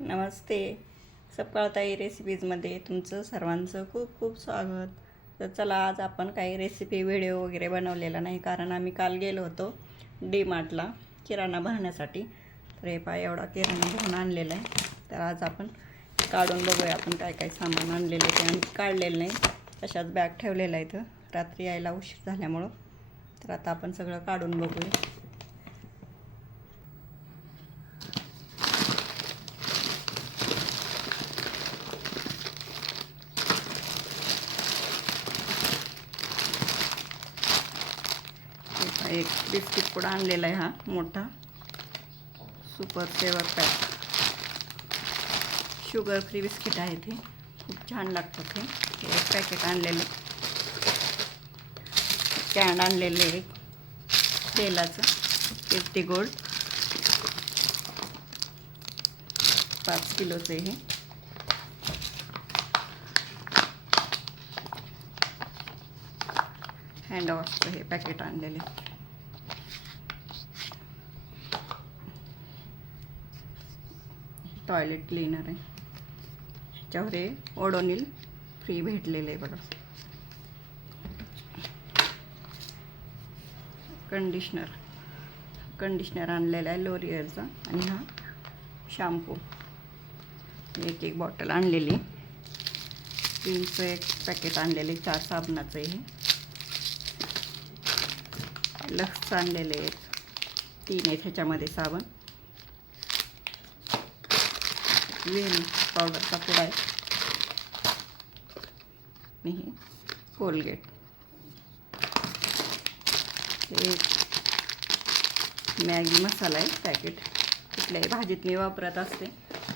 नमस्ते. सपकाळताई रेसिपीजमध्ये तुमचं सर्वांचं खूप खूप स्वागत. तर चला आज आपण काही रेसिपी व्हिडिओ वगैरे बनवलेला नाही कारण आम्ही काल गेलो होतो डी मार्टला किराणा भरण्यासाठी. तर हे पाय एवढा किराणा भरून आणलेला आहे. तर आज आपण काढून बघूया आपण काय काय सामान आणलेलं आहे ते. आणि काढलेलं नाही तशाच बॅग ठेवलेला आहे इथं. रात्री यायला उशीर झाल्यामुळं. तर आता आपण सगळं काढून बघूया. एक बिस्किट पुडा आणलेला आहे हा मोठा. Super saver pack sugar free biscuit आहे ते. खूप छान लागतात हे हे एक पॅकेट आणलेलं. कॅन्ड आणलेले एक. तेलाचं. फिफ्टी गोल्ड पाच किलोचं हे. हँडवॉशचं हे पॅकेट आणलेले टॉयलेट क्लीनर आहे. ह्याच्यावर हे ओडोनिल फ्री भेटलेलं आहे बघा. कंडिशनर. कंडिशनर आणलेला आहे लोरियलचा आणि हा शॅम्पू. एक एक बॉटल आणलेली. तीनचं एक पॅकेट आणलेले चार साबणाचं आहे हे. लक्स आणलेले आहेत. तीन आहेत ह्याच्यामध्ये साबण. वेल पावडरचा पुडा आहे आणि हे कोलगेट एक मॅगी मसाला आहे पॅकेट कुठल्याही भाजीत मी वापरत असते.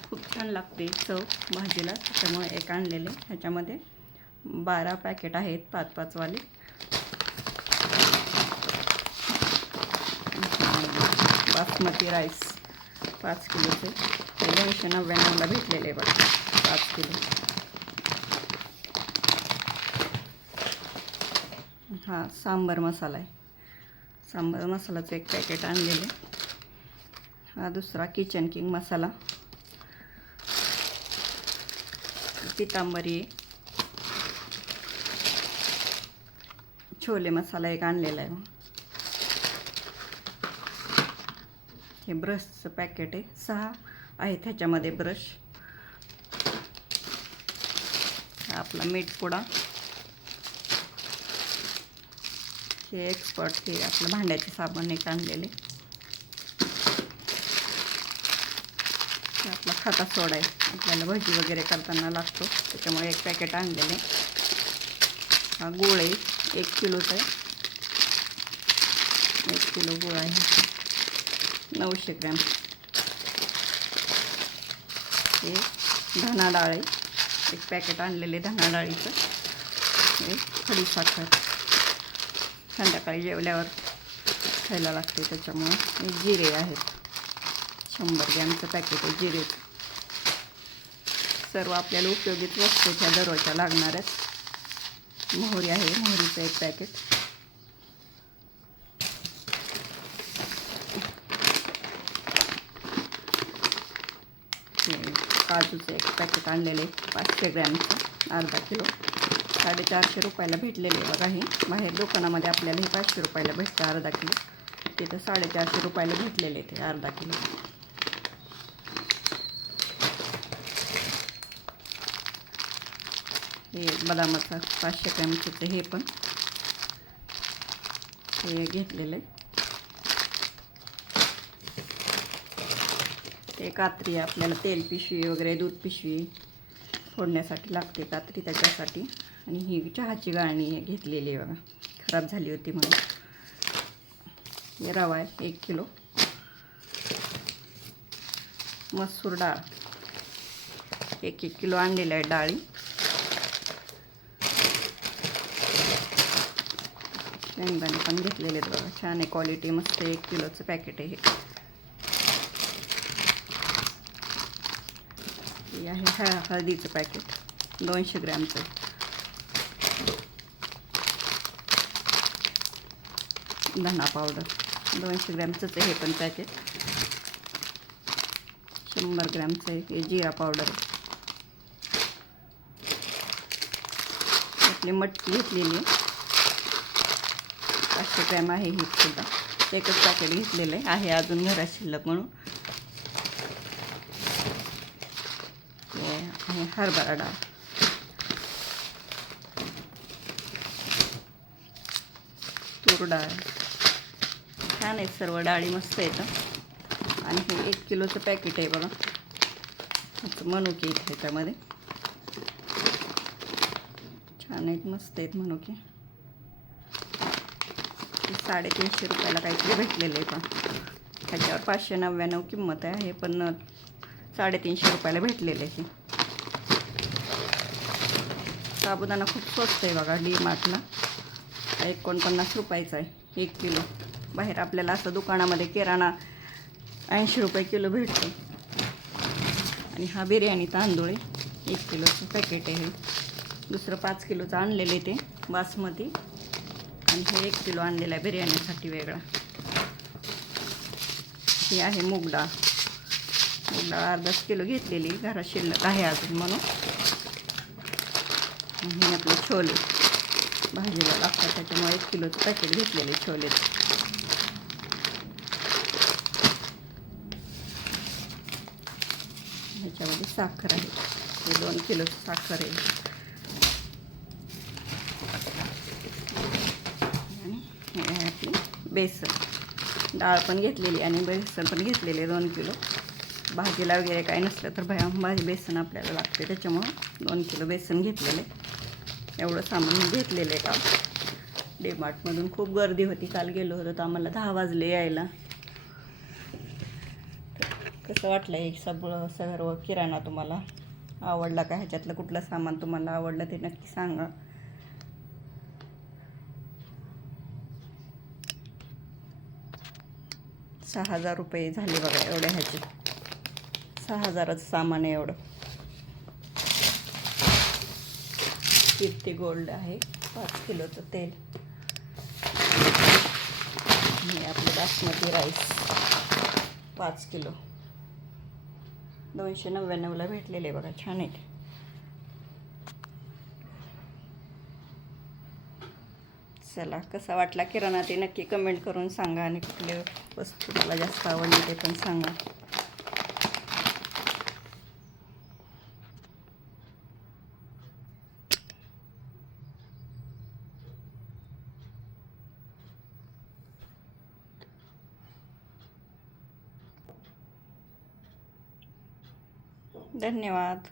खूप छान लागते चव भाजीला. त्याच्यामुळे एक आणलेले. ह्याच्यामध्ये बारा पॅकेट आहेत पाच पाचवाले बासमती राईस पाच किलोचे. ते दोनशे नव्याण्णवला भेटलेले बघा. पाच किलो. हा सांबर मसाला आहे. सांबर मसालाचं एक पॅकेट आणलेले हा दुसरा किचन किंग मसाला. पितांबरी. छोले मसाला एक आणलेला आहे हे ब्रशचं पॅकेट आहे. सहा आहेत ह्याच्यामध्ये ब्रश. आपला मीठ पुडा. हे एक्सपर्ट हे आपलं भांड्याचे साबण एक आणलेले. आपला खाता सोडा आहे. आपल्याला भजी वगैरे करताना लागतो. त्याच्यामुळे एक पॅकेट आणलेले. हा गुळ आहे. एक किलोचा आहे. एक किलो गुळ आहे. नऊशे ग्रॅम. हे धना डाळ आहे एक पॅकेट आणलेले धना डाळीचं हे खडी साखर. संध्याकाळी जेवल्यावर खायला लागते त्याच्यामुळे. हे जिरे आहेत. शंभर ग्रॅमचं पॅकेट आहे जिरेचं सर्व आपल्याला उपयोगीच वस्तू दरवाजा दररोजच्या लागणाऱ्याच. मोहरी आहे. मोहरीचं एक पॅकेट हे काजूचं एक पॅकेट आणलेले पाचशे ग्रॅमचं अर्धा किलो. साडेचारशे रुपयाला भेटलेले बघा हे. बाहेर दुकानामध्ये आपल्याला हे पाचशे रुपयाला भेटतं अर्धा किलो. तिथं साडेचारशे रुपयाला भेटलेले ते अर्धा किलो. हे बदामाचं पाचशे ग्रॅमचं हे पण. हे घेतलेलं आहे. ते कात्री आपल्याला तेल पिशवी वगैरे दूध पिशवी फोडण्यासाठी लागते कात्री त्याच्यासाठी. आणि ही चहाची गाळणी घेतलेली आहे बघा खराब झाली होती म्हणून. हे रवा आहे एक किलो. मसूर डाळ. एक एक किलो आणलेल्या आहे डाळी. शेंगदाणे पण घेतलेले आहेत बघा छान आहे क्वालिटी मस्त एक किलोचं पॅकेट आहे हे. हे आहे हा हळदीचं पॅकेट दोनशे ग्रॅमचं धना पावडर दोनशे ग्रॅमचंच आहे हे पण पॅकेट शंभर ग्रॅमचं आहे हे जिरा पावडर आपली मटकी घेतलेली. आहे पाचशे ग्रॅम आहे ही सुद्धा. एकच पॅकेट घेतलेलं आहे अजून घरात शिल्लक म्हणून हे आहे हरभरा डाळ तूर डाळ. छान आहेत सर्व डाळी मस्त येतं आणि हे एक किलोचं पॅकेट आहे बघा. मनुके आहेत ह्याच्यामध्ये. छान आहेत मस्त आहेत मनुके. साडेतीनशे रुपयाला काहीतरी भेटलेलं आहे पण ह्याच्यावर पाचशे नव्याण्णव किंमत आहे हे पण साडेतीनशे रुपयाला भेटलेलं आहे साबुदाणा खूप स्वस्त आहे बघा डी मार्टला एकोणपन्नास रुपयाचा आहे एक किलो. बाहेर आपल्याला असं दुकानामध्ये किराणा ऐंशी रुपये किलो भेटतो. आणि हा बिर्याणी तांदूळ आहे एक किलोचं पॅकेट आहे दुसरं पाच किलोचं आणलेलं आहे ते बासमती. आणि हे एक किलो आणलेलं आहे बिर्याणीसाठी वेगळा. ही आहे मूग डाळ. मूग डाळ अर्धाच किलो घेतलेली घरात शिल्लक आहे अजून म्हणून. आणि हे आपले छोले. भाजीला लागतात त्याच्यामुळे एक किलोचं पॅकेट घेतलेले छोले. ह्याच्यामध्ये साखर आहे. हे दोन किलोचं साखर आहे. आणि आपली बेसन. डाळ पण घेतलेली आणि बेसन पण घेतलेले दोन किलो. भाजीला वगैरे काही नसलं तर भया भाजी बेसन आपल्याला लागते. त्याच्यामुळं दोन किलो बेसन घेतलेले. एवढं सामान घेतलेलं आहे का? डेमार्टमधून खूप गर्दी होती काल गेलो होतो तर आम्हाला दहा वाजले यायला. कसं वाटलं हे सगळं सर्व किराणा तुम्हाला? आवडला का ह्याच्यातलं कुठलं सामान तुम्हाला आवडलं ते नक्की सांगा. सहा हजार रुपये झाले बघा एवढ्या ह्याचे. सहा हजाराचं सामान आहे एवढं. कीर्ती गोल्ड आहे. पाच किलोचं तेल. आणि आपलं बासमती राईस. पाच किलो. दोनशे नव्याण्णवला भेटलेले बघा छान आहेत. चला कसा वाटला किराणा ते नक्की कमेंट करून सांगा आणि कुठले वस्तू मला जास्त आवडली ते पण सांगा. धन्यवाद.